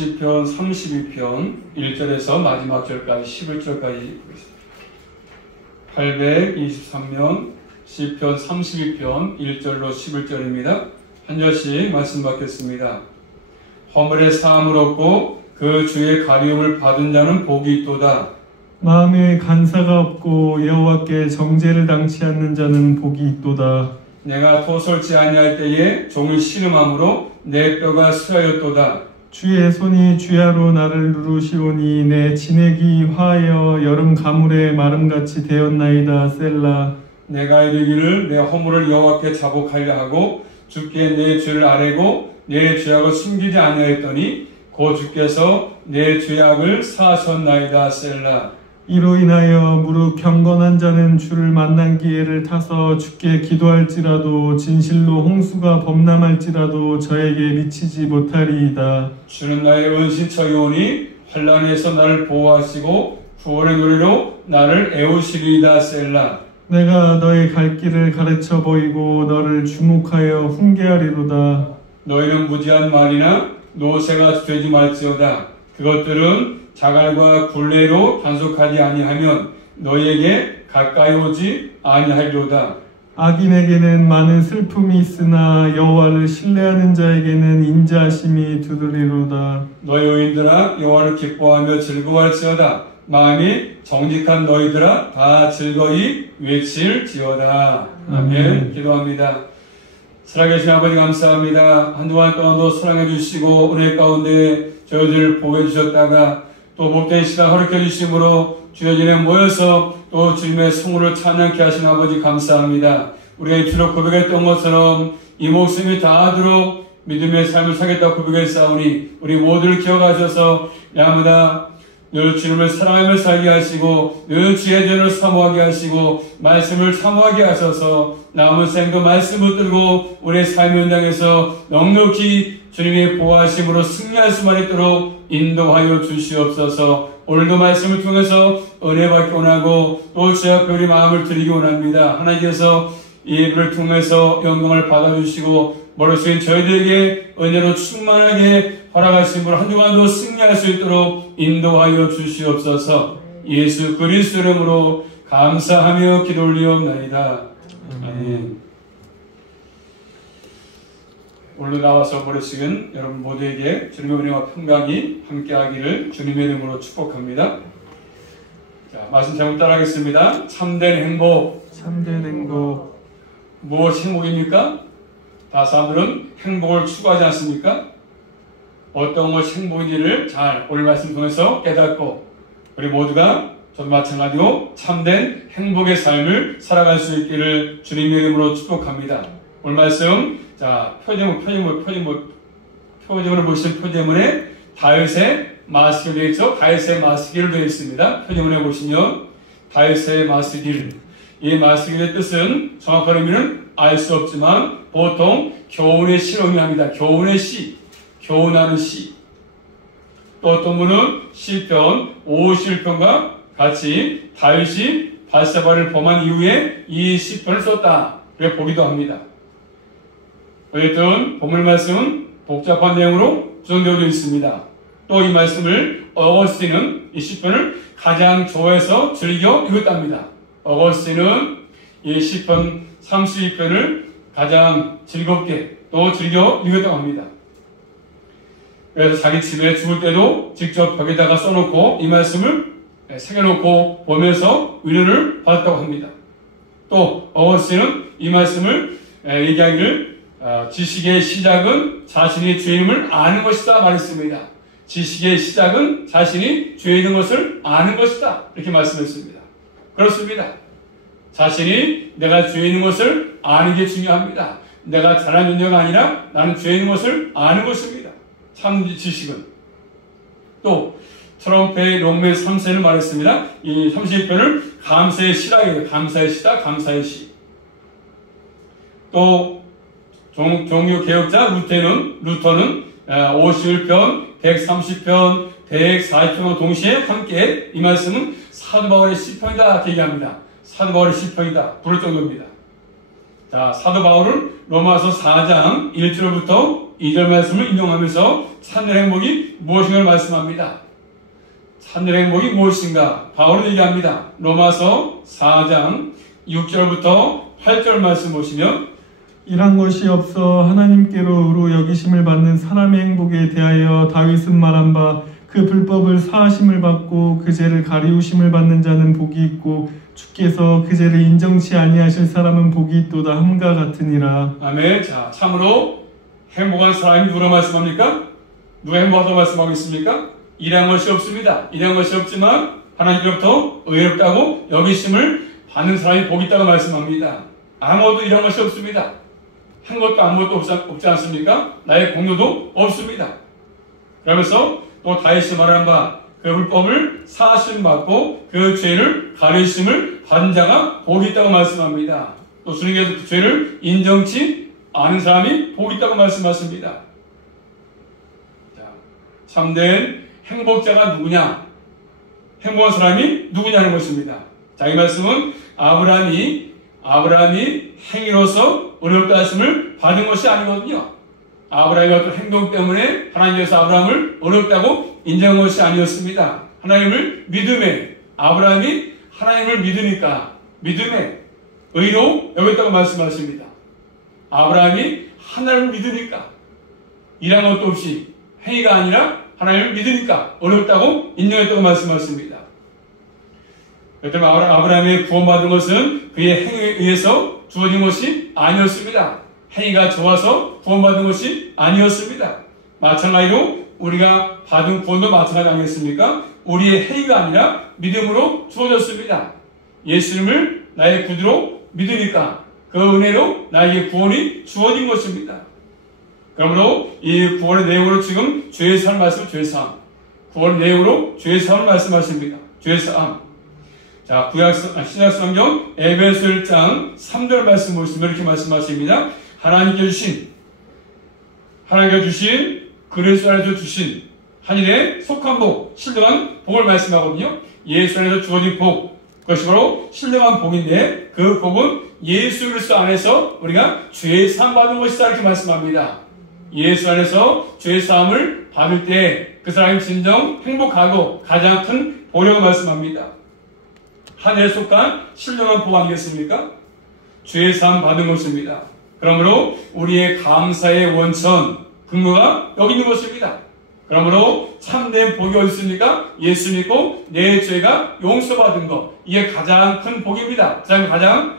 시편 32편 1절에서 마지막 절까지 11절까지 823면 시편 32편 1절로 11절입니다. 한 절씩 말씀 받겠습니다. 허물의 사함을 얻고 그 주의 가리움을 받은 자는 복이 있도다. 마음에 간사가 없고 여호와께 정죄를 당치 않는 자는 복이 있도다. 내가 토설지 아니할 때에 종을 신음함으로 내 뼈가 쓰하였도다. 주의 손이 주야로 나를 누르시오니 내 진액이 화하여 여름 가물의 마름같이 되었나이다. 셀라. 내가 이르기를 내 허물을 여호와께 자복하려 하고 주께 내 죄를 아뢰고 내 죄악을 숨기지 아니하였더니 고 주께서 내 죄악을 사하셨나이다. 셀라. 이로 인하여 무릇 경건한 자는 주를 만난 기회를 타서 주께 기도할지라도 진실로 홍수가 범람할지라도 저에게 미치지 못하리이다. 주는 나의 은신처이오니 환난에서 나를 보호하시고 구원의 노래로 나를 애우시리이다. 셀라. 내가 너의 갈 길을 가르쳐 보이고 너를 주목하여 훈계하리로다. 너희는 무지한 말이나 노새가 되지 말지어다. 그것들은 자갈과 굴레로 단속하지 아니하면 너희에게 가까이 오지 아니하리로다. 악인에게는 많은 슬픔이 있으나 여호와를 신뢰하는 자에게는 인자하심이 두드리로다. 너희 의인들아 여호와를 기뻐하며 즐거워할지어다. 마음이 정직한 너희들아 다 즐거이 외칠지어다. 아멘. 기도합니다. 살아계신 아버지 감사합니다. 한동안 동안도 사랑해 주시고 은혜 가운데 저희들을 보호해 주셨다가 또 복된 시간 허락해 주심으로 주여 진에 모여서 또 주님의 성물을 찬양케 하신 아버지 감사합니다. 우리가 입술로 고백했던 것처럼 이 목숨이 다하도록 믿음의 삶을 살겠다고 고백했사오니 우리 모두를 기억하셔서 야마다 늘 주님을 사랑하며 살게 하시고 늘 주의 전을 사모하게 하시고 말씀을 사모하게 하셔서 남은 생도 말씀을 들고 우리의 삶의 현장에서 넉넉히 주님의 보호하심으로 승리할 수만 있도록 인도하여 주시옵소서. 오늘도 말씀을 통해서 은혜 받기 원하고 또 제 앞에 우리 마음을 드리기 원합니다. 하나님께서 이 예배를 통해서 영광을 받아주시고 머릿속인 저희들에게 은혜로 충만하게 허락하심으로 한 주간도 승리할 수 있도록 인도하여 주시옵소서. 예수 그리스도 이름으로 감사하며 기도 올리옵나이다. 아멘. 오늘도 나와서 머릿속인 여러분 모두에게 주님의 은혜와 평강이 함께하기를 주님의 이름으로 축복합니다. 자, 말씀 제목 따라하겠습니다. 참된 행복. 참된 행복. 무엇이 행복입니까? 다 사람들은 행복을 추구하지 않습니까? 어떤 것이 행복인지를 잘 오늘 말씀 통해서 깨닫고 우리 모두가 저도 마찬가지로 참된 행복의 삶을 살아갈 수 있기를 주님의 이름으로 축복합니다. 오늘 말씀 자 표제문을 보시면 표제문에 다윗의 마스길 되어 있죠. 다윗의 마스길로 되어 있습니다. 표제문에 보시면 다윗의 마스길. 이 마스길의 뜻은 정확한 의미는 알 수 없지만 보통 교훈의 시로 의미합니다. 교훈의 시, 교훈하는 시. 또 어떤 분은 시편 50편과 같이 다윗이 밧세바를 범한 이후에 이 시편을 썼다. 그렇게 보기도 합니다. 어쨌든 본문 말씀은 복잡한 내용으로 구성되어 있습니다. 또 이 말씀을 어거스틴은 이 시편을 가장 좋아해서 즐겨 읽었답니다. 어거스틴은 이 시편 32편을 가장 즐겁게 또 즐겨 읽었다고 합니다. 그래서 자기 집에 죽을 때도 직접 벽에다가 써놓고 이 말씀을 새겨놓고 보면서 위로를 받았다고 합니다. 또 어거스틴은 이 말씀을 얘기하기를 지식의 시작은 자신이 죄임을 아는 것이다 말했습니다. 지식의 시작은 자신이 죄 있는 것을 아는 것이다 이렇게 말씀했습니다. 그렇습니다. 자신이 내가 죄 있는 것을 아는 게 중요합니다. 내가 잘난 존재가 아니라 나는 죄 있는 것을 아는 것입니다. 참 지식은. 또 트럼프의 롱맨 3세는 말했습니다. 이 32편을 감사의 시라 해요. 감사의 시다, 감사의 시. 또 종교 개혁자 루터는 51편, 130편, 140편과 동시에 함께 이 말씀은 사도 바울의 시편이다 이렇게 얘기합니다. 사도 바울의 시편이다 부를 정도입니다. 자, 사도 바울은 로마서 4장 1절부터 2절 말씀을 인용하면서 찾는 행복이 무엇인가를 말씀합니다. 찾는 행복이 무엇인가? 바울은 얘기합니다. 로마서 4장 6절부터 8절 말씀 보시면 이란 것이 없어 하나님께로 의로 여기심을 받는 사람의 행복에 대하여 다윗은 말한 바 그 불법을 사하심을 받고 그 죄를 가리우심을 받는 자는 복이 있고 주께서 그 죄를 인정치 아니하실 사람은 복이 있도다 함과 같으니라. 아멘. 자, 참으로 행복한 사람이 누가 말씀합니까? 누가 행복하다고 말씀하고 있습니까? 일한 것이 없습니다. 일한 것이 없지만 하나님께로부터 의롭다고 여기심을 받는 사람이 복이 있다고 말씀합니다. 아무것도 일한 것이 없습니다. 한 것도 아무것도 없지 않습니까? 나의 공로도 없습니다. 그러면서 또 다윗이 말한 바 그 불법을 사하심 받고 그 죄를 가리심을 받은 자가 복이 있다고 말씀합니다. 또 주님께서 그 죄를 인정치 않은 사람이 복이 있다고 말씀하십니다. 자, 참된 행복자가 누구냐? 행복한 사람이 누구냐는 것입니다. 자, 이 말씀은 아브라함이 행위로서 의롭다 하심을 받은 것이 아니거든요. 아브라함의 어떤 행동 때문에 하나님께서 아브라함을 의롭다고 인정한 것이 아니었습니다. 하나님을 믿음에, 아브라함이 하나님을 믿으니까 믿음에 의로 여겼다고 말씀하십니다. 아브라함이 하나님을 믿으니까 일한 것도 없이 행위가 아니라 하나님을 믿으니까 어렵다고 인정했다고 말씀하십니다. 그렇다면 아브라함이 구원받은 것은 그의 행위에 의해서 주어진 것이 아니었습니다. 행위가 좋아서 구원받은 것이 아니었습니다. 마찬가지로 우리가 받은 구원도 마찬가지 아니겠습니까? 우리의 행위가 아니라 믿음으로 주어졌습니다. 예수님을 나의 구주로 믿으니까 그 은혜로 나에게 구원이 주어진 것입니다. 그러므로 이 구원의 내용으로 지금 죄의 사함 말씀, 죄의 사함. 구원의 내용으로 죄의 사함을 말씀하십니다. 죄의 사함. 자, 신약 성경 에베소 1장 3절 말씀 보시면 이렇게 말씀하십니다. 하나님께 주신 그리스도 안에서 주신 하늘에 속한 복, 신령한 복을 말씀하거든요. 예수 안에서 주어진 복, 그것이 바로 신령한 복인데 그 복은 예수 그리스도 안에서 우리가 죄의 사함 받은 것이다 이렇게 말씀합니다. 예수 안에서 죄의 사함을 받을 때 그 사람이 진정 행복하고 가장 큰 복이라고 말씀합니다. 하늘에 속한 신령한 복 아니겠습니까? 죄의 사함 받은 것입니다. 그러므로 우리의 감사의 원천, 근거가 여기 있는 것입니다. 그러므로 참된 복이 어디 있습니까? 예수 믿고 내 죄가 용서받은 것. 이게 가장 큰 복입니다. 가장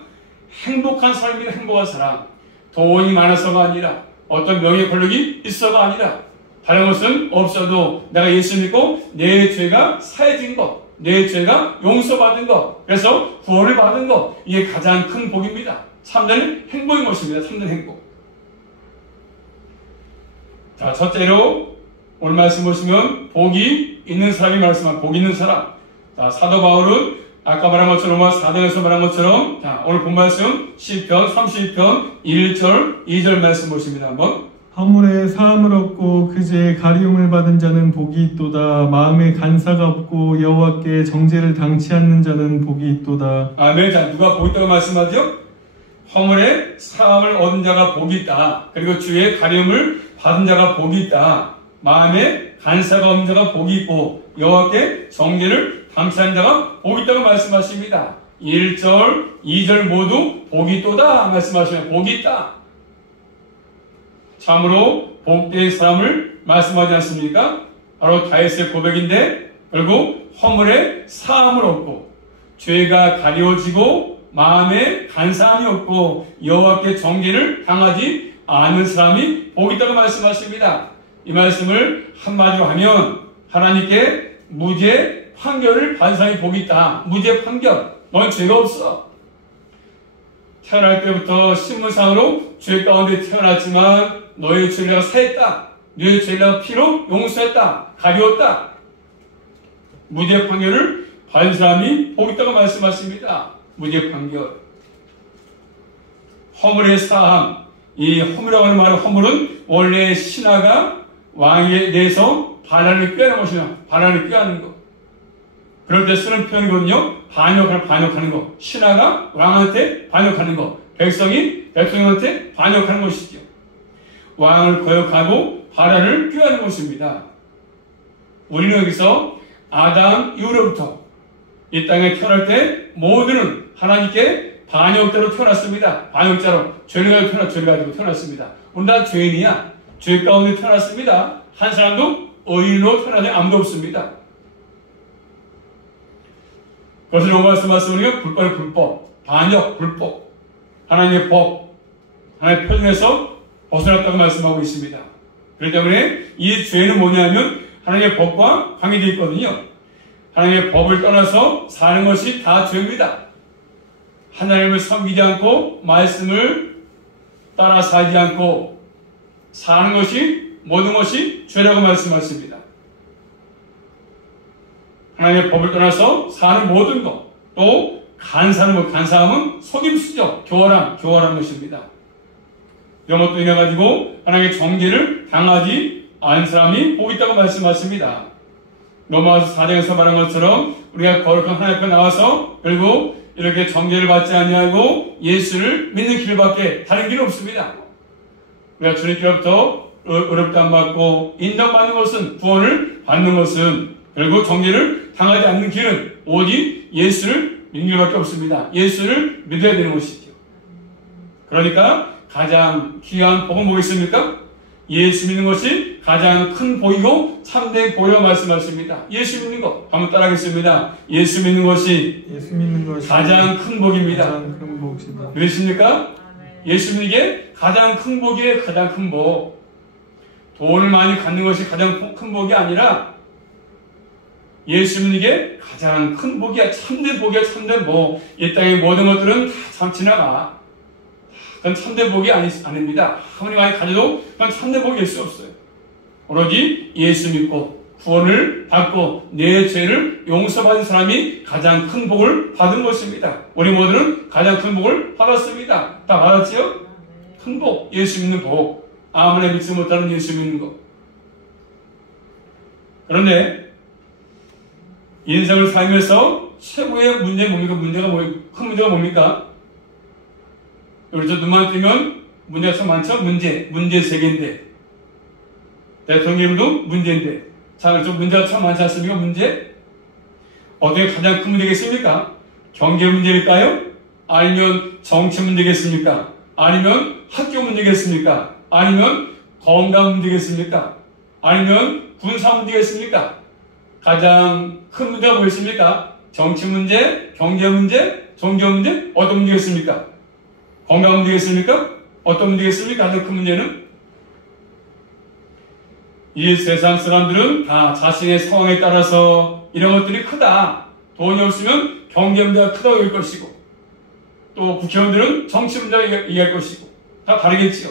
행복한 삶입니다. 행복한 사람. 돈이 많아서가 아니라 어떤 명예 권력이 있어가 아니라 다른 것은 없어도 내가 예수 믿고 내 죄가 사해진 것. 내 죄가 용서받은 것. 그래서 구원을 받은 것. 이게 가장 큰 복입니다. 참된 행복인 것입니다. 참된 행복. 자, 첫째로 오늘 말씀 보시면 복이 있는 사람이 말씀한 복 있는 사람. 자, 사도 바울은 아까 말한 것처럼 로마 4장에서 말한 것처럼 자, 오늘 본 말씀 시편 32편 1절 2절 말씀 보십니다. 한번. 허물에 사함을 얻고 그 죄의 가리움을 받은 자는 복이 있도다. 마음에 간사가 없고 여호와께 정죄를 당치 않는 자는 복이 있도다. 아멘. 자, 누가 복 있다고 말씀하죠? 허물에 사함을 얻은 자가 복이 있다. 그리고 주의 가리움을 받은 자가 복이 있다. 마음에 간사가 없는 자가 복이 있고 여호와께 정죄를 당치한 자가 복이 있다고 말씀하십니다. 1절, 2절 모두 복이 있도다 말씀하시면 복이 있다. 참으로 복된 사람을 말씀하지 않습니까? 바로 다윗의 고백인데 결국 허물에 사함을 얻고 죄가 가려지고 마음에 간사함이 없고 여호와께 정죄를 당하지 않는 사람이 복이 있다고 말씀하십니다. 이 말씀을 한마디로 하면 하나님께 무죄 판결을 받은 사람이 복이 있다. 무죄 판결. 넌 죄가 없어. 태어날 때부터 신문상으로 죄 가운데 태어났지만 너의 죄를 내가 사했다. 너의 죄를 내가 피로 용서했다. 가리웠다. 무죄 판결을 받은 사람이 복이 있다고 말씀하십니다. 무죄 판결. 허물의 사함. 이 허물이라고 하는 말은 허물은 원래 신하가 왕에 대해서 반란을 꾀하는 것이냐. 반란을 꾀하는 것. 그럴 때 쓰는 표현이거든요. 반역하는 거. 신하가 왕한테 반역하는 거. 백성이 대통령한테 반역하는 것이죠. 왕을 거역하고 바라를 꾀하는 것입니다. 우리는 여기서 아담 이후로부터 이 땅에 태어날 때 모두는 하나님께 반역자로 태어났습니다. 반역자로 죄를 가지고 태어났습니다. 우리 다 죄인이야. 죄 가운데 태어났습니다. 한 사람도 의인으로 태어나지 아무도 없습니다. 그것을 로마서 말씀으로 불법의 불법, 반역, 불법, 하나님의 법, 하나님의 표준에서 벗어났다고 말씀하고 있습니다. 그렇기 때문에 이 죄는 뭐냐면 하나님의 법과 관계되어 있거든요. 하나님의 법을 떠나서 사는 것이 다 죄입니다. 하나님을 섬기지 않고 말씀을 따라 살지 않고 사는 것이 모든 것이 죄라고 말씀하십니다. 하나님의 법을 떠나서 사는 모든 것, 또 간사함은 속임수죠. 교활한 것입니다. 이런 것도 인해가지고 하나님의 정죄를 당하지 않은 사람이 복 있다고 말씀하십니다. 로마서 4장에서 말한 것처럼 우리가 거룩한 하나님 앞에 나와서 결국 이렇게 정죄를 받지 아니하고 예수를 믿는 길밖에 다른 길은 없습니다. 우리가 주님께로부터 의롭다함 받고 인정받는 것은, 구원을 받는 것은 결국 정죄를 당하지 않는 길은 오직 예수를 믿는 길밖에 없습니다. 예수를 믿어야 되는 것이죠. 그러니까 가장 귀한 복은 뭐겠습니까? 예수 믿는 것이 가장 큰 복이고 참된 복이라고 말씀하십니다. 예수 믿는 것 한번 따라하겠습니다. 예수 믿는 것이 가장 큰 복입니다. 가장 큰 복이다. 그러십니까? 예수 믿는 게 가장 큰 복이에요. 가장 큰 복. 돈을 많이 갖는 것이 가장 큰 복이 아니라 예수 믿는 게 가장 큰 복이야. 참된 복이야. 참된 복. 이 땅의 모든 것들은 다 참 지나가. 그건 참된 복이 아닙니다. 아무리 많이 가져도 그건 참된 복이 될 수 없어요. 오로지 예수 믿고 구원을 받고 내 죄를 용서받은 사람이 가장 큰 복을 받은 것입니다. 우리 모두는 가장 큰 복을 받았습니다. 다 받았지요? 큰 복, 예수 믿는 복. 아무나 믿지 못하는 예수 믿는 것. 그런데 인생을 살면서 최고의 문제는 뭡니까? 큰 문제가 뭡니까? 그래서 눈만 뜨면 문제가 참 많죠? 문제 세계인데. 대통령도 문제인데. 자, 그래서 문제가 참 많지 않습니까? 문제? 어떻게 가장 큰 문제겠습니까? 경제 문제일까요? 아니면 정치 문제겠습니까? 아니면 학교 문제겠습니까? 아니면 건강 문제겠습니까? 아니면 군사 문제겠습니까? 가장 큰 문제가 뭐겠습니까? 정치 문제, 경제 문제, 종교 문제? 어떤 문제겠습니까? 건강 문제겠습니까? 어떤 문제겠습니까? 가장 큰 문제는? 이 세상 사람들은 다 자신의 상황에 따라서 이런 것들이 크다. 돈이 없으면 경제 문제가 크다고 얘기할 것이고, 또 국회의원들은 정치 문제가 얘기할 것이고, 다 다르겠지요.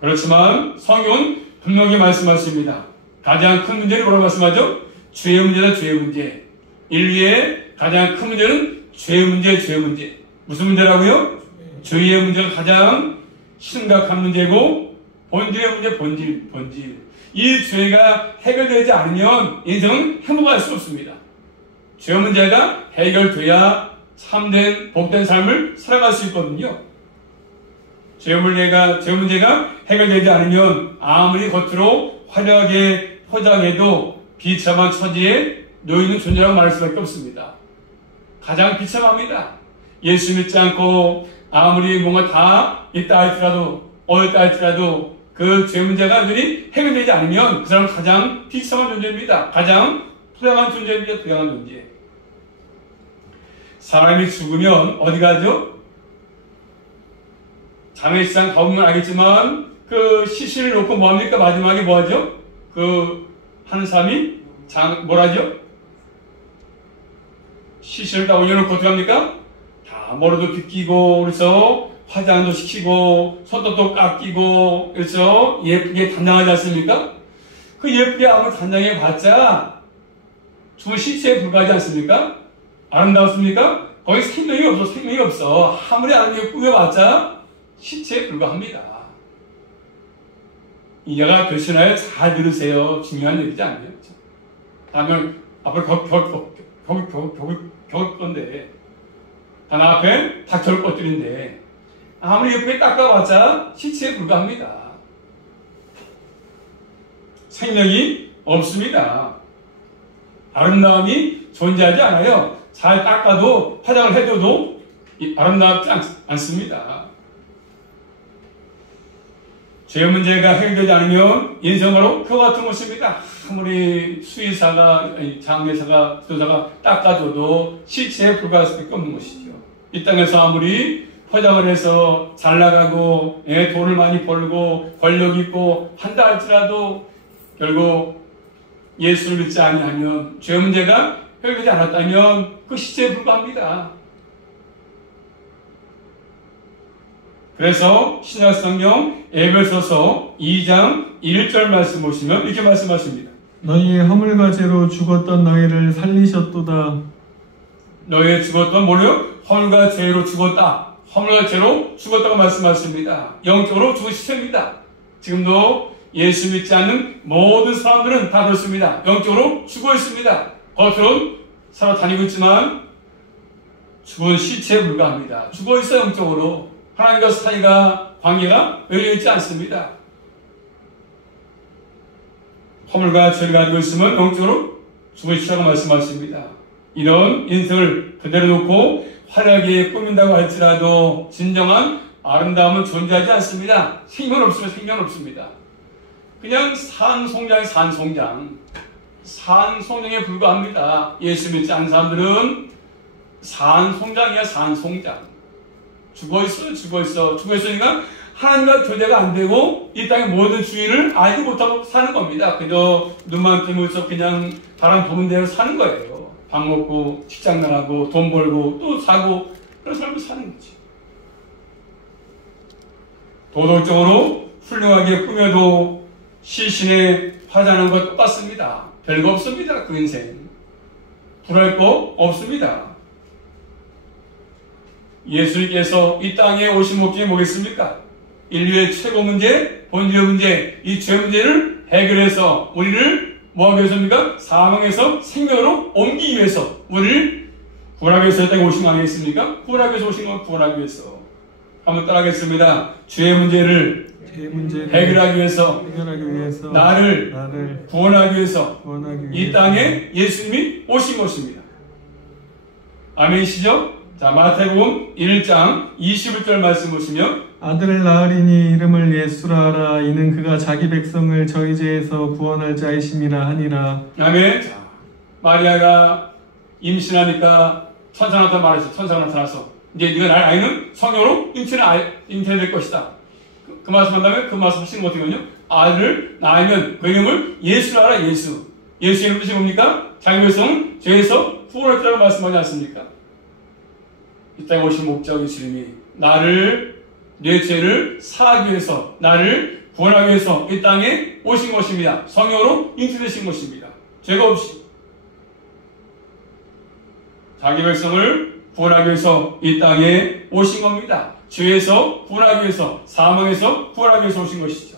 그렇지만 성경은 분명히 말씀하십니다. 가장 큰 문제는 뭐라고 말씀하죠? 죄의 문제다, 죄의 문제. 인류의 가장 큰 문제는 죄의 문제. 무슨 문제라고요? 죄의 문제가 가장 심각한 문제고, 본질의 문제, 본질. 이 죄가 해결되지 않으면 인생은 행복할 수 없습니다. 죄 문제가 해결돼야 참된, 복된 삶을 살아갈 수 있거든요. 죄 문제가 해결되지 않으면 아무리 겉으로 화려하게 포장해도 비참한 처지에 놓이는 존재라고 말할 수밖에 없습니다. 가장 비참합니다. 예수 믿지 않고 아무리 뭔가 다 있다 할지라도, 어렸다 할지라도 그 죄 문제가 완전히 해결되지 않으면 그 사람은 가장 비참한 존재입니다. 가장 부당한 존재입니다. 부당한 존재. 사람이 죽으면 어디 가죠? 장례식장 가보면 알겠지만 그 시신을 놓고 뭐합니까? 마지막에 뭐하죠? 그 하는 사람이 뭐라죠? 시신을 다 올려놓고 어떻게 합니까? 다 머리도 빗기고 그래서 화장도 시키고 손톱도 깎이고 그래서 예쁘게 단장하지 않습니까? 그 예쁘게 아무리 단장해 봤자 두 시체에 불과하지 않습니까? 아름답습니까? 거기 생명이 없어. 아무리 아름답게 꾸며봤자 시체에 불과합니다. 이해가 되시나요? 잘 들으세요. 중요한 얘기지 않나요? 다음에 앞으로 겪을 건데 다 나 앞에 닥쳐올 것들인데 아무리 예쁘게 닦아봤자 시체에 불과합니다. 생명이 없습니다. 아름다움이 존재하지 않아요. 잘 닦아도 화장을 해줘도 아름답지 않습니다. 죄 문제가 해결되지 않으면 인생은 바로 표 같은 것입니다. 아무리 수의사가, 장례사가, 수도사가 닦아줘도 시체에 불과할 수밖에 없는 것이죠. 이 땅에서 아무리 포장을 해서 잘 나가고 돈을 많이 벌고 권력 있고 한다 할지라도 결국 예수를 믿지 아니하면 죄 문제가 해결되지 않았다면 그 시체에 불과합니다. 그래서 신약성경 에베소서 2장 1절 말씀 보시면 이렇게 말씀하십니다. 너희의 허물과 죄로 죽었던 너희를 살리셨도다. 너희의 죽었던 뭐래요? 허물과 죄로 죽었다. 허물과 죄로 죽었다고 말씀하십니다. 영적으로 죽은 시체입니다. 지금도 예수 믿지 않는 모든 사람들은 다 그렇습니다. 영적으로 죽어 있습니다. 겉으로는 살아 다니고 있지만 죽은 시체에 불과합니다. 죽어 있어 영적으로. 하나님과 사이가 관계가 열려있지 않습니다. 허물과 죄를 가지고 있으면 영적으로 죽은 시체라고 말씀하십니다. 이런 인생을 그대로 놓고 화려하게 꾸민다고 할지라도 진정한 아름다움은 존재하지 않습니다. 생명 없으면 생명 없습니다. 그냥 산송장이 산송장. 산송장에 불과합니다. 예수 믿지 않는 사람들은 산송장이야 산송장. 죽어있으니까 하나님과 교제가 안 되고 이 땅의 모든 주인을 알지 못하고 사는 겁니다. 그저 눈만 뜨면서 그냥 바람 부는 대로 사는 거예요. 밥 먹고 직장 나가고 돈 벌고 또 사고 그런 삶을 사는 거지. 도덕적으로 훌륭하게 꾸며도 시신에 화장한 것 똑같습니다. 별거 없습니다. 그 인생. 불할 거 없습니다. 예수님께서 이 땅에 오신 목적이 뭐겠습니까? 인류의 최고 문제, 본질의 문제, 이 죄 문제를 해결해서 우리를 뭐하기 위해서입니까? 사망에서 생명으로 옮기기 위해서 우리를 구원하기 위해서 이 땅에 오신 거 아니겠습니까? 구원하기 위해서 오신 건 구원하기 위해서. 한번 따라하겠습니다. 죄의 문제를 해결하기 위해서 나를 구원하기 위해서 이 땅에 예수님이 오신 것입니다. 아멘이시죠? 자, 마태복음 1장 21절 말씀 보시면 아들을 낳으리니 이름을 예수라 하라. 이는 그가 자기 백성을 저희 죄에서 구원할 자이심이라 하니라. 아멘. 자, 마리아가 임신하니까 천사가 나타나 말했어. 천사가 나타나서 이제 네가 날 아이는 성령으로 잉태될 것이다. 그 말씀 한다면 그 말씀 하시는 거 어떻게요? 아들을 낳으면 그 이름을 예수라 하라. 예수. 예수 이름 뜻이 뭡니까? 자기 백성은 죄에서 구원할 자라고 말씀하지 않습니까? 이 땅에 오신 목적이 주님이 내 죄를 사하기 위해서 나를 구원하기 위해서 이 땅에 오신 것입니다. 성령으로 잉태되신 것입니다. 죄가 없이 자기 백성을 구원하기 위해서 이 땅에 오신 겁니다. 죄에서 구원하기 위해서, 사망에서 구원하기 위해서 오신 것이죠.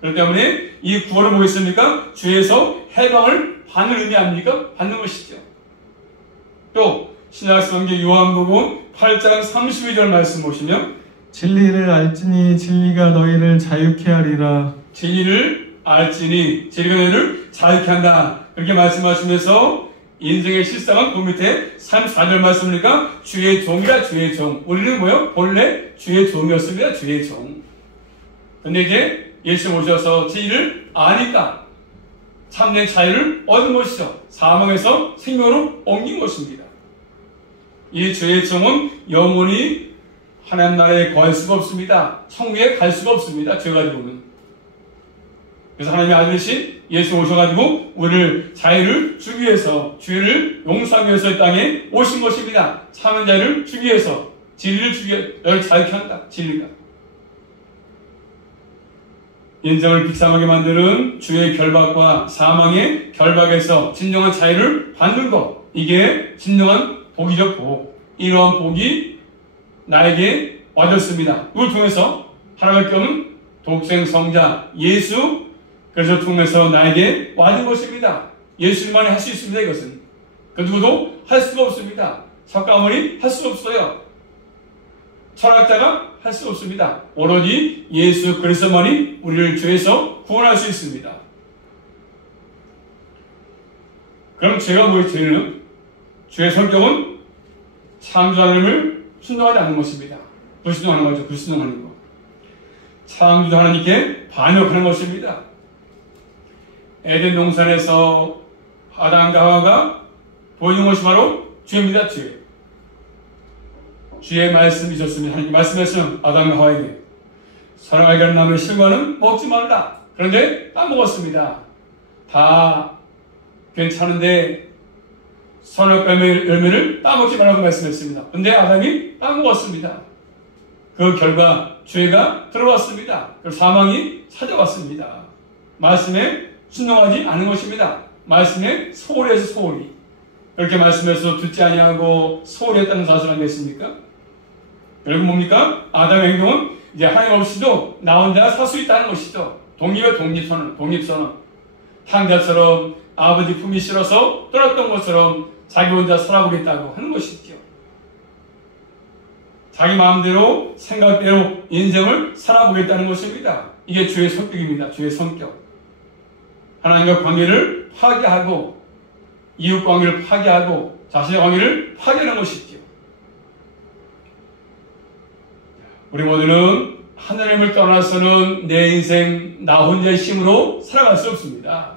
그렇기 때문에 이 구원을 뭐겠습니까? 죄에서 해방을 받는 의미 아닙니까? 받는 것이죠. 또 신약성경 요한복음 8장 32절 말씀 보시면 진리를 알지니 진리가 너희를 자유케 하리라. 진리를 알지니 진리가 너희를 자유케 한다. 그렇게 말씀하시면서 인생의 실상은 그 밑에 34절 말씀이니까 주의 종이라. 주의 종. 우리는 뭐요? 본래 주의 종이었습니다. 주의 종. 근데 이제 예수 오셔서 진리를 아니까 참된 자유를 얻은 것이죠. 사망에서 생명으로 옮긴 것입니다. 이 죄의 종은 영원히 하나님 나라에 거할 수가 없습니다. 천국에 갈 수가 없습니다. 죄 가지고는. 그래서 하나님의 아들이신 예수 오셔가지고 우리를 자유를 주기 위해서, 죄를 용서하기 위해서 이 땅에 오신 것입니다. 참은 자유를 주기 위해서, 진리를 주기 위해서 너를 자유케 한다. 진리가. 인생을 비참하게 만드는 주의 결박과 사망의 결박에서 진정한 자유를 받는 것, 이게 진정한 복이죠. 복. 이러한 복이 나에게 와줬습니다. 이걸 통해서 하나님께 없는 독생 성자 예수, 그래서 통해서 나에게 와준 것입니다. 예수님만이 할 수 있습니다. 이것은 그 누구도 할 수가 없습니다. 석가모니 할 수 없어요. 철학자가 할 수 없습니다. 오로지 예수 그리스도만이 우리를 죄에서 구원할 수 있습니다. 그럼 죄가 뭐예요? 죄의 성격은 창조 하나님을 순종하지 않는 것입니다. 불순종하는 거죠. 불순종하는 거. 창조 하나님께 반역하는 것입니다. 에덴 동산에서 아담과 하와가 보여준 것이 바로 죄입니다. 죄. 주의 말씀이 있었습니다. 하나님 말씀했으면 아담과 하와에게 사랑하게 하는 나무의 실과는 먹지 말라. 그런데 따먹었습니다. 다 괜찮은데 선악과 열매를 따먹지 말라고 말씀했습니다. 그런데 아담이 따먹었습니다. 그 결과 죄가 들어왔습니다. 그리고 사망이 찾아왔습니다. 말씀에 순종하지 않은 것입니다. 말씀에 소홀히 해서 소홀히. 그렇게 말씀해서 듣지 아니하고 소홀히 했다는 사실 아니겠습니까? 결국 뭡니까? 아담의 행동은 이제 하나님 없이도 나 혼자 살 수 있다는 것이죠. 독립의 독립선언. 탕자처럼 아버지 품이 싫어서 떠났던 것처럼 자기 혼자 살아보겠다고 하는 것이죠. 자기 마음대로 생각대로 인생을 살아보겠다는 것입니다. 이게 죄의 성격입니다. 죄의 성격. 하나님과 관계를 파괴하고 이웃 관계를 파괴하고 자신의 관계를 파괴하는 것이죠. 우리 모두는 하나님을 떠나서는 내 인생 나 혼자의 힘으로 살아갈 수 없습니다.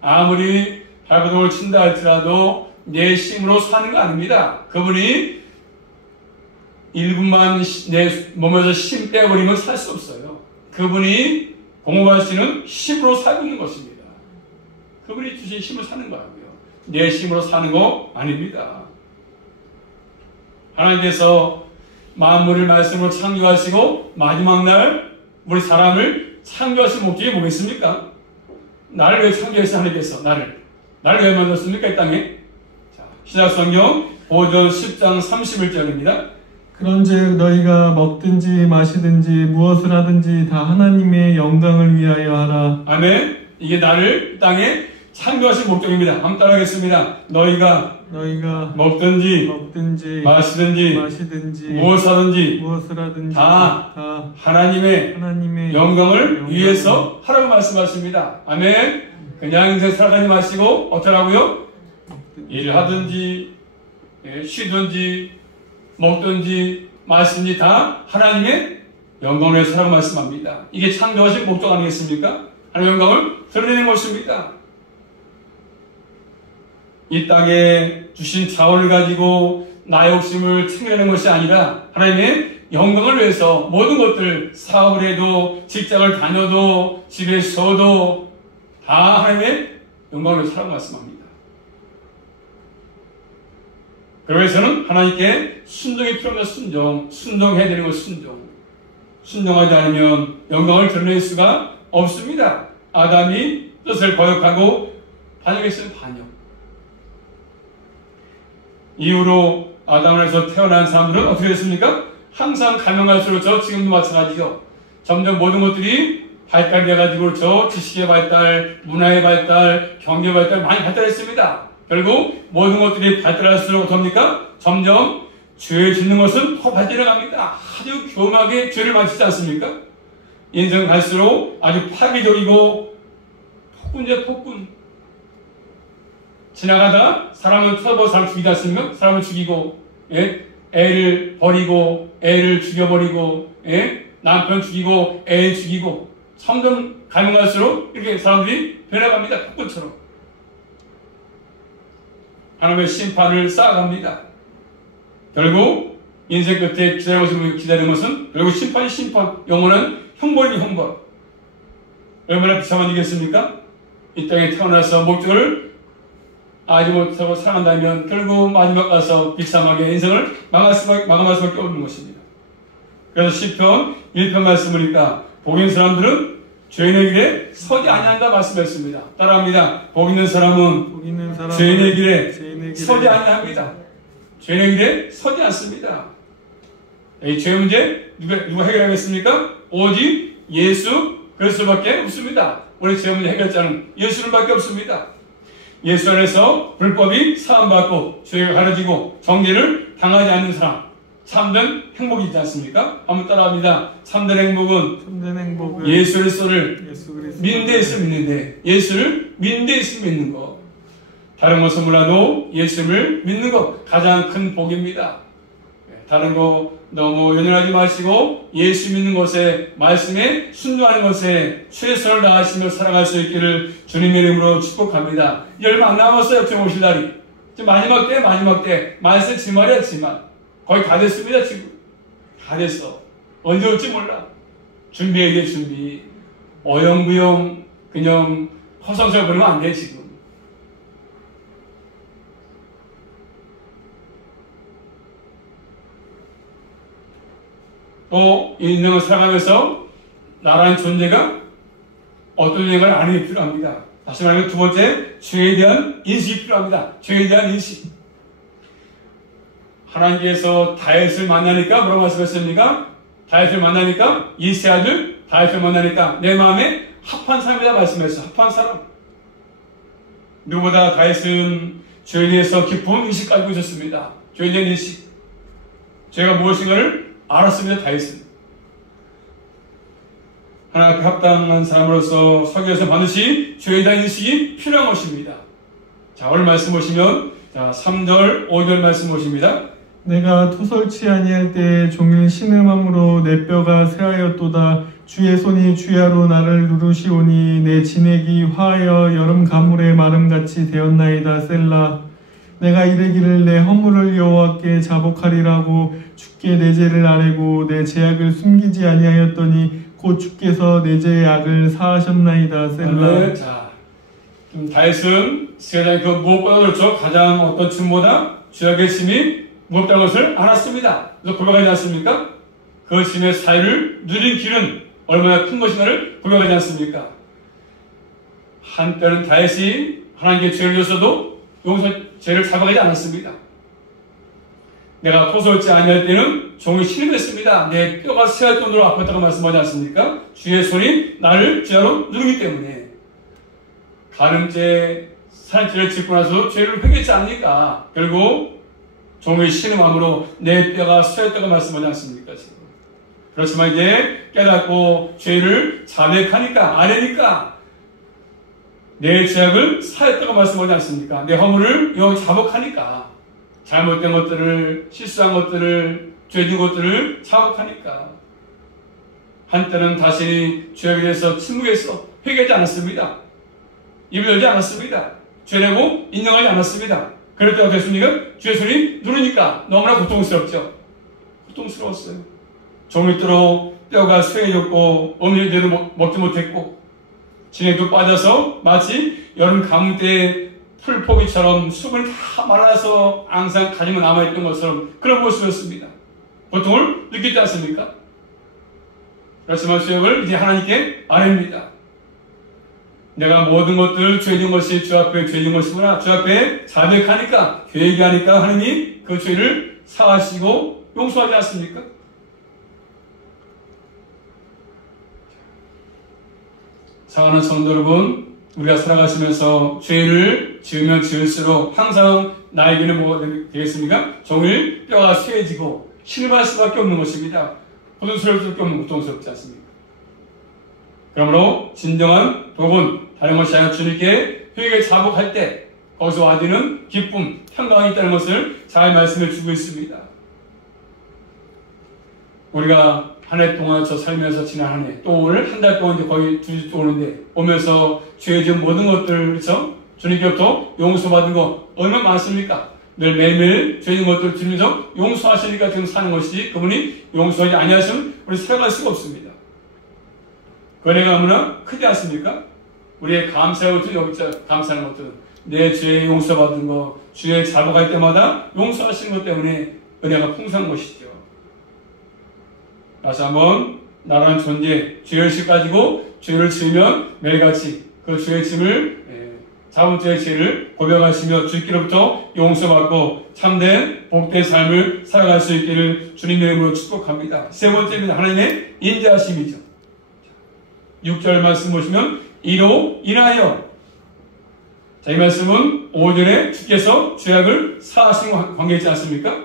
아무리 발버둥을 친다 할지라도 내 힘으로 사는 거 아닙니다. 그분이 1분만 내 몸에서 힘 빼버리면 살 수 없어요. 그분이 공급하시는 힘으로 살고 있는 것입니다. 그분이 주신 힘을 사는 거라고요. 내 힘으로 사는 거 아닙니다. 하나님께서 만물을 말씀으로 창조하시고 마지막 날 우리 사람을 창조하신 목적이 뭐겠습니까? 나를 왜 창조했어? 하나님께서 나를 왜 만들었습니까? 이 땅에. 자, 신약성경 보전 10장 31절입니다. 그런즉 너희가 먹든지 마시든지 무엇을 하든지 다 하나님의 영광을 위하여 하라. 아멘. 이게 나를 땅에 창조하신 목적입니다. 한번 따라하겠습니다. 너희가 먹든지 마시든지 무엇을 하든지 다 하나님의 영광을 위해서 하라고 말씀하십니다. 아멘. 그냥 인생 살아가지 마시고 어쩌라고요? 일하든지 쉬든지 먹든지 마시든지 다 하나님의 영광을 위해서 하라고 말씀합니다. 이게 창조하신 목적 아니겠습니까? 하나님의 영광을 드러내는 것입니다. 이 땅에 주신 자원을 가지고 나의 욕심을 챙겨내는 것이 아니라 하나님의 영광을 위해서 모든 것들, 사업을 해도 직장을 다녀도 집에 쉬어도 다 하나님의 영광을 위해서 하라고 말씀합니다. 그래서는 하나님께 순종이 필요합니다. 순종해야 되는 것 순종하지 않으면 영광을 드러낼 수가 없습니다. 아담이 뜻을 거역하고 반역했으면 반역. 이후로 아담에서 태어난 사람들은 어떻게 됐습니까? 항상 가면갈수록 지금도 마찬가지죠. 점점 모든 것들이 발달돼가지고 지식의 발달, 문화의 발달, 경제 발달 많이 발달했습니다. 결국 모든 것들이 발달할수록 어떻습니까? 점점 죄 짓는 것은 더 발달해 갑니다. 아주 교묘하게 죄를 만지지 않습니까? 인생 갈수록 아주 파괴적이고 폭군. 지나가다 사람을 쳐다보고 사람 죽이지 않습니까? 사람을 죽이고, 애를 버리고, 애를 죽여버리고, 남편 죽이고, 애 죽이고, 점점 가면 갈수록 이렇게 사람들이 변해갑니다. 폭군처럼. 하나님의 심판을 쌓아갑니다. 결국 인생 끝에 기다리는 것은 결국 심판, 영원한 형벌이 형벌. 얼마나 비참한 일이겠습니까? 이 땅에 태어나서 목적을 알지 못하고 살아간다면 결국 마지막 가서 비참하게 인생을 마감할 수밖에 없는 것입니다. 그래서 시편 1편 말씀을 복 있는 사람들은 죄인의 길에 서지 아니한다 말씀했습니다. 따라합니다. 복 있는 사람은 죄인의 길에 서지 아니합니다. 죄인의 길에 서지 않습니다. 이 죄 문제 누가 해결하겠습니까? 오직 예수 그리스도밖에 없습니다. 우리 죄 문제 해결자는 예수님밖에 없습니다. 예수 안에서 불법이 사함받고 죄가 가려지고 정죄를 당하지 않는 사람, 참된 행복이 있지 않습니까? 한번 따라합니다. 참된 행복은 예수 그리스도를 믿는 데 있으면 믿는데, 예수를 믿는 데 있으면 믿는 것. 다른 것은 몰라도 예수를 믿는 것, 가장 큰 복입니다. 다른 거 너무 연연하지 마시고 예수 믿는 것에, 말씀에 순종하는 것에 최선을 다하시며 살아갈 수 있기를 주님의 이름으로 축복합니다. 얼마 안 남았어요. 주님 오실 날이. 지금 마지막 때 말세 지말이야, 지말. 거의 다 됐습니다. 지금 다 됐어. 언제 올지 몰라. 준비해야 돼. 준비. 어영부영 그냥 허성설 부리면 안 돼. 지금 또 이 인생을 살아가면서 나라는 존재가 어떤 존재인가를 아는 게 필요합니다. 다시 말하면 두 번째, 죄에 대한 인식이 필요합니다. 죄에 대한 인식. 하나님께서 다윗을 만나니까 뭐라고 말씀하셨습니까? 다윗을 만나니까, 이세 아들 다윗을 만나니까 내 마음에 합한 사람이다 말씀하셨어요. 합한 사람. 누구보다 다윗은 죄에 대해서 깊은 인식 가지고 있었습니다. 죄에 대한 인식. 죄가 무엇인가를 알았습니다. 다윗은. 하나님 앞에 합당한 사람으로서 서기 위해서 반드시 죄에 대한 인식이 필요한 것입니다. 자, 오늘 말씀 보시면, 자, 3절, 5절 말씀 보십니다. 내가 토설치 아니할 때에 종일 신음함으로 내 뼈가 쇠하였도다. 주의 손이 주야로 나를 누르시오니 내 진액이 화하여 여름 가물의 마름같이 되었나이다. 셀라. 내가 이르기를 내 허물을 여호와께 자복하리라고 주께 내 죄를 아뢰고 내 죄악을 숨기지 아니하였더니 곧 주께서 내 죄의 악을 사하셨나이다. 셀라. 자, 다윗은 세상에 그 무엇보다 그렇죠. 가장 어떤 죄보다 죄악의 짐이 무겁다는 것을 알았습니다. 그래서 고백하지 않습니까? 그 짐의 사유를 누린 길은 얼마나 큰 것인가를 고백하지 않습니까? 한때는 다윗이 하나님께 죄를 졌어도 죄를 잡아가지 않았습니다. 내가 토설지 아니할 때는 종이 신음했습니다. 내 뼈가 쇠할 정도로 아팠다고 말씀하지 않습니까? 주의 손이 나를 죄로 누르기 때문에. 가늠죄, 살인죄를 짓고 나서 죄를 회개했지 않습니까? 결국 종의 신음함으로 내 뼈가 쇠했다고 말씀하지 않습니까? 지금. 그렇지만 이제 깨닫고 죄를 자백하니까, 아뢰니까 내 죄악을 사했다고 말씀하지 않습니까? 내 허물을 여기 자복하니까, 잘못된 것들을, 실수한 것들을, 죄진 것들을 자복하니까. 한때는 다시 죄악에 대해서 침묵해서 회개하지 않았습니다. 입을 열지 않았습니다. 죄라고 인정하지 않았습니다. 그럴 때가 됐습니까? 주의 손이 누르니까 너무나 고통스럽죠. 고통스러웠어요. 종일토록 뼈가 쇠해졌고 어머니 제대로 먹지 못했고 진액도 빠져서 마치 여름 가뭄 때 풀포기처럼 수분이 다 말라서 항상 가지고 남아있던 것처럼 그런 모습이었습니다. 고통을 느끼지 않습니까? 그렇지만 죄악을 이제 하나님께 아뢰입니다. 내가 모든 것들 죄진 것이 주 앞에 죄진 것이구나. 주 앞에 자백하니까, 회개하니까 하나님이 그 죄를 사하시고 용서하지 않습니까? 사랑하는 성도 여러분, 우리가 살아가시면서 죄를 지으면 지을수록 항상 나에게는 뭐가 되겠습니까? 종일 뼈가 쇠해지고 신음할 수밖에 없는 것입니다. 고통스러울 수밖에 없는 고통스럽지 않습니까? 그러므로 진정한 복은 다른 것이 아니라 주님께 회개 자복할 때 거기서 와지는 기쁨, 평강이 있다는 것을 잘 말씀해 주고 있습니다. 우리가 한 해 동안 저 살면서 지난 한 해, 또 오늘 한 달 동안 이제 거의 2주 오는데 오면서 죄 지은 모든 것들, 그렇죠? 주님께부터 용서받은 거 얼마나 많습니까? 늘 매일매일 죄 지은 것들 주님께서 용서하시니까 지금 사는 것이지 그분이 용서하지 아니하시면 우리 살아갈 수가 없습니다. 그 은혜가 너무나 크지 않습니까? 우리의 감사의 것들 여기 있죠. 감사하는 것들. 내 죄 용서받은 거, 주의 자복할 때마다 용서하시는 것 때문에 은혜가 풍성한 것이죠. 다시 한번 나라는 존재, 죄의식 가지고 죄를 지으면 매일같이 그 죄의 짐을 자본 죄의 죄를 고백하시며 주께로부터 용서받고 참된 복된 삶을 살아갈 수 있기를 주님의 이름으로 축복합니다. 세 번째는 하나님의 인자하심이죠. 6절 말씀 보시면 이로 인하여, 자, 이 말씀은 5절에 주께서 죄악을 사하신 관계 있지 않습니까?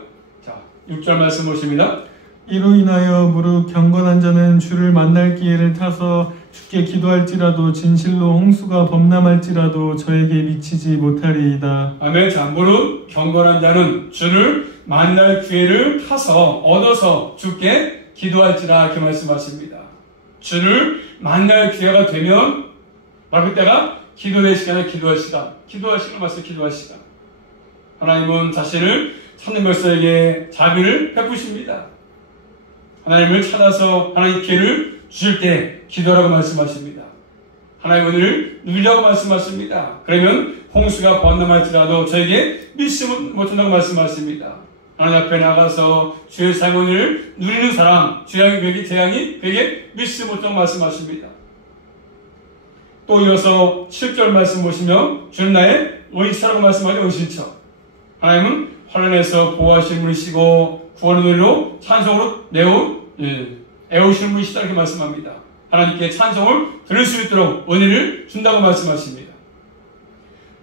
자, 6절 말씀 보십니다. 이로 인하여 무릇 경건한 자는 주를 만날 기회를 타서 주께 기도할지라도 진실로 홍수가 범람할지라도 저에게 미치지 못하리이다. 아멘. 자, 무릇 경건한 자는 주를 만날 기회를 타서 얻어서 주께 기도할지라 이렇게 말씀하십니다. 주를 만날 기회가 되면 바로 그때가 기도의 시간에 기도할 시간, 기도할 시간 맞서 기도할 시간. 하나님은 자신을 찾는 백성에게 자비를 베푸십니다. 하나님을 찾아서 하나님 기회를 주실 때 기도하라고 말씀하십니다. 하나님 은혜를 누리라고 말씀하십니다. 그러면 홍수가 번남할지라도 저에게 믿지 못한다고 말씀하십니다. 하나님 앞에 나가서 주의 사명을 누리는 사람, 주의 재앙이 그에게 믿지 못한다고 말씀하십니다. 또 이어서 7절 말씀 보시면 주는 나의 의인처라고 말씀하죠. 의신처. 하나님은 환난에서 보호하시는 분이시고 구원의 노래로 찬송으로 애우시는 분이시다 이렇게 말씀합니다. 하나님께 찬송을 들을 수 있도록 은혜를 준다고 말씀하십니다.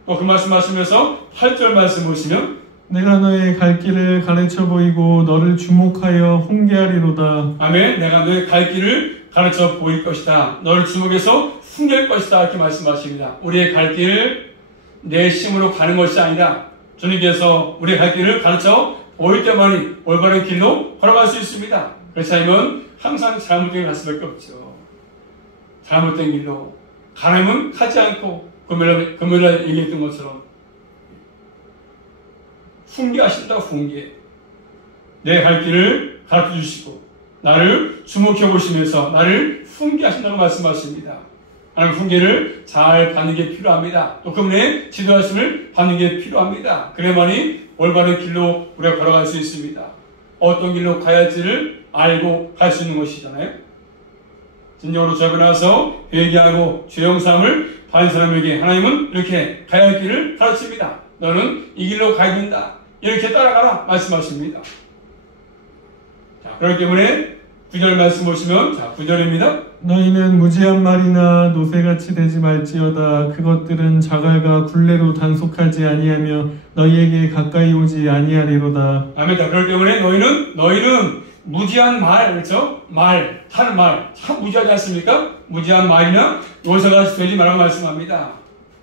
또 그 말씀하시면서 8절 말씀 보시면 내가 너의 갈 길을 가르쳐 보이고 너를 주목하여 훈계하리로다. 아멘. 내가 너의 갈 길을 가르쳐 보일 것이다. 너를 주목해서 훈계할 것이다 이렇게 말씀하십니다. 우리의 갈 길 내 힘으로 가는 것이 아니라 주님께서 우리의 갈 길을 가르쳐 보일 때만이 올바른 길로 걸어갈 수 있습니다. 그렇지 않으면 항상 잘못된 길을 갈 수밖에 없죠. 잘못된 길로 가라면 가지 않고 금요일날 얘기했던 것처럼 훈계하신다고 훈계. 내 갈 길을 가르쳐 주시고 나를 주목해 보시면서 나를 훈계하신다고 말씀하십니다. 하나님 훈계를 잘 받는 게 필요합니다. 또 그분의 지도하심을 받는 게 필요합니다. 그래야만이 올바른 길로 우리가 걸어갈 수 있습니다. 어떤 길로 가야 할지를 알고 갈 수 있는 것이잖아요. 진정으로 저고 나서 회개하고 죄영삼을 받은 사람에게 하나님은 이렇게 가야 할 길을 가르칩니다. 너는 이 길로 가야 된다. 이렇게 따라가라 말씀하십니다. 자, 그렇기 때문에 9절 말씀 보시면, 자, 9절입니다. 너희는 무지한 말이나 노새같이 되지 말지어다. 그것들은 자갈과 굴레로 단속하지 아니하며 너희에게 가까이 오지 아니하리로다. 아멘. 자, 그렇기 때문에 너희는 무지한 말, 그렇죠? 타는 말, 참 무지하지 않습니까? 무지한 말이나 노새같이 되지 말라고 말씀합니다.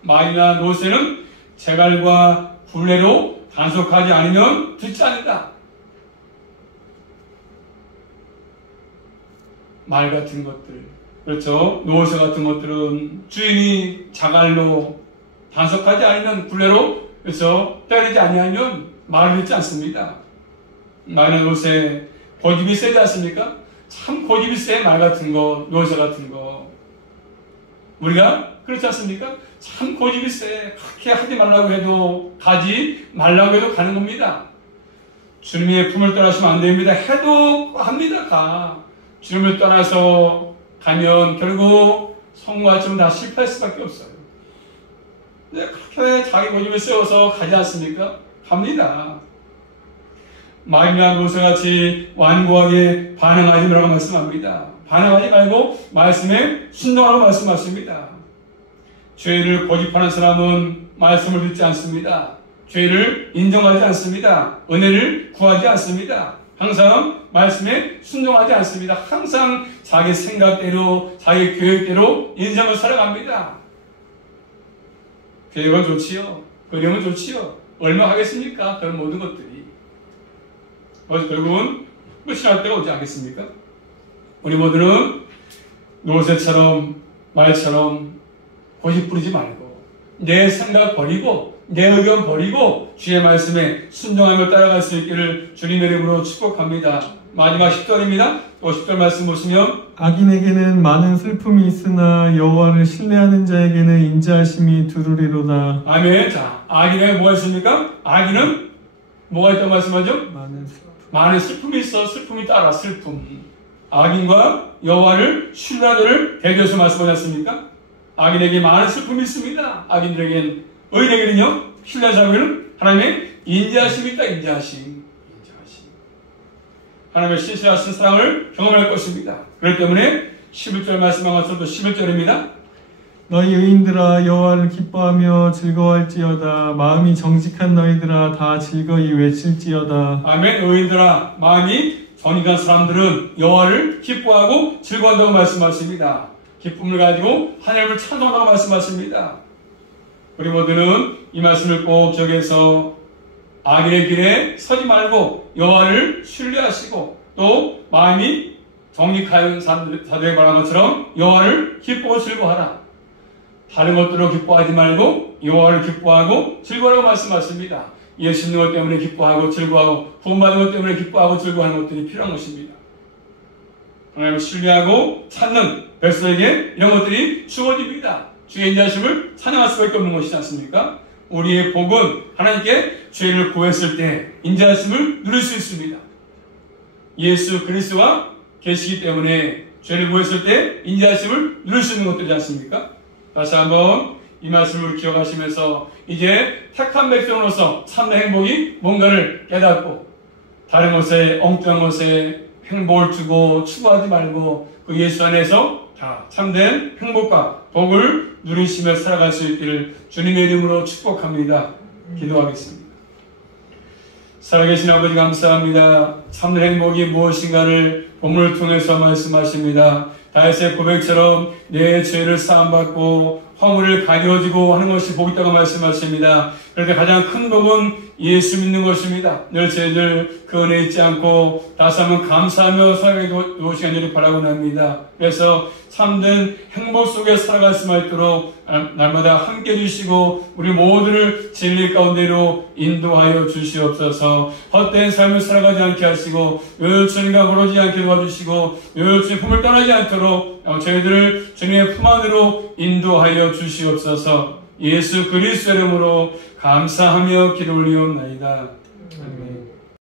말이나 노새는 자갈과 굴레로 단속하지 않으면 듣지 않는다. 말 같은 것들, 그렇죠? 노새 같은 것들은 주인이 자갈로 단속하지 않으면 굴레로, 그렇죠? 때리지 아니하면 말을 듣지 않습니다. 말이나 노새 고집이 세지 않습니까? 참 고집이 세 말 같은 거, 노새 같은 거. 우리가 그렇지 않습니까? 참 고집이 세. 그렇게 하지 말라고 해도 가지 말라고 해도 가는 겁니다. 주님의 품을 떠나시면 안 됩니다. 해도 합니다. 가. 주님을 떠나서 가면 결국 성공할지는 다 실패할 수밖에 없어요. 근데 그렇게 자기 고집을 세워서 가지 않습니까? 갑니다. 말이나 노새같이 완고하게 반응하지 말라고 말씀합니다. 반응하지 말고 말씀에 순종하라고 말씀하십니다. 죄를 고집하는 사람은 말씀을 듣지 않습니다. 죄를 인정하지 않습니다. 은혜를 구하지 않습니다. 항상 말씀에 순종하지 않습니다. 항상 자기 생각대로, 자기 계획대로 인생을 살아갑니다. 계획은 좋지요. 그림은 좋지요. 얼마 하겠습니까? 그런 모든 것들이. 결국은 끝이 날 때가 오지 않겠습니까? 우리 모두는 노새처럼, 말처럼 고집 부리지 말고, 내 생각 버리고, 내 의견 버리고 주의 말씀에 순종하며 따라갈 수 있기를 주님의 이름으로 축복합니다. 마지막 10절입니다. 50절 말씀 보시면 악인에게는 많은 슬픔이 있으나 여호와를 신뢰하는 자에게는 인자하심이 두루리로다. 아멘. 자, 악인에게 뭐가 있습니까? 악인은 뭐가 있다고 말씀하죠? 많은 슬픔이 있어. 슬픔이 따라 슬픔. 악인과 여호와를 신뢰하는 대조해서 말씀하지 않습니까? 악인에게 많은 슬픔이 있습니다. 악인들에게는, 의인에게는요, 신뢰하는 사람에게는 하나님의 인자하심이 있다. 인자하심. 하나님의 신실하신 사랑을 경험할 것입니다. 그렇기 때문에 11절 말씀한 것처럼 11절입니다. 너희 의인들아 여호와를 기뻐하며 즐거워할지어다. 마음이 정직한 너희들아 다 즐거이 외칠지어다. 아멘. 의인들아, 마음이 정직한 사람들은 여호와를 기뻐하고 즐거워한다고 말씀하십니다. 기쁨을 가지고 하나님을 찬송한다고 말씀하십니다. 우리 모두는 이 말씀을 꼭 기억해서 악의 길에 서지 말고 여호와를 신뢰하시고 또 마음이 정직한 사도에 말한 것처럼 여호와를 기뻐하고 즐거워하라. 다른 것들로 기뻐하지 말고 여호와를 기뻐하고 즐거워하라고 말씀하십니다. 예수 믿는 것 때문에 기뻐하고 즐거워하고 구원받은 것 때문에 기뻐하고 즐거워하는 것들이 필요한 것입니다. 하나님을 신뢰하고 찾는 백성에게 이런 것들이 주어집니다. 주의 인자하심을 찬양할 수밖에 없는 것이지 않습니까? 우리의 복은 하나님께 죄를 구했을 때 인자하심을 누릴 수 있습니다. 예수 그리스도와 계시기 때문에 죄를 구했을 때 인자하심을 누릴 수 있는 것들이지 않습니까? 다시 한번 이 말씀을 기억하시면서 이제 택한 백성으로서 참된 행복이 뭔가를 깨닫고 다른 것에 엉뚱한 것에 행복을 주고 추구하지 말고 그 예수 안에서 다 참된 행복과 복을 누리시며 살아갈 수 있기를 주님의 이름으로 축복합니다. 기도하겠습니다. 살아계신 아버지 감사합니다. 참된 행복이 무엇인가를 본문을 통해서 말씀하십니다. 다윗의 고백처럼 내 죄를 사함받고 허물을 가려지고 하는 것이 복 있다고 말씀하십니다. 그런데 가장 큰 복은 예수 믿는 것입니다. 늘 저희들 그 은혜 잊지 않고 다시 한번 감사하며 살아가게 도우시기 간절히 바라고 합니다. 그래서 참된 행복 속에 살아갈 수만 있도록 날마다 함께 해주시고 우리 모두를 진리 가운데로 인도하여 주시옵소서. 헛된 삶을 살아가지 않게 하시고 요요천과 부러지지 않게 도와주시고 요요천의 품을 떠나지 않도록 저희들을 주님의 품 안으로 인도하여 주시옵소서. 예수 그리스도 이름으로 감사하며 기도 올리옵나이다. 아멘.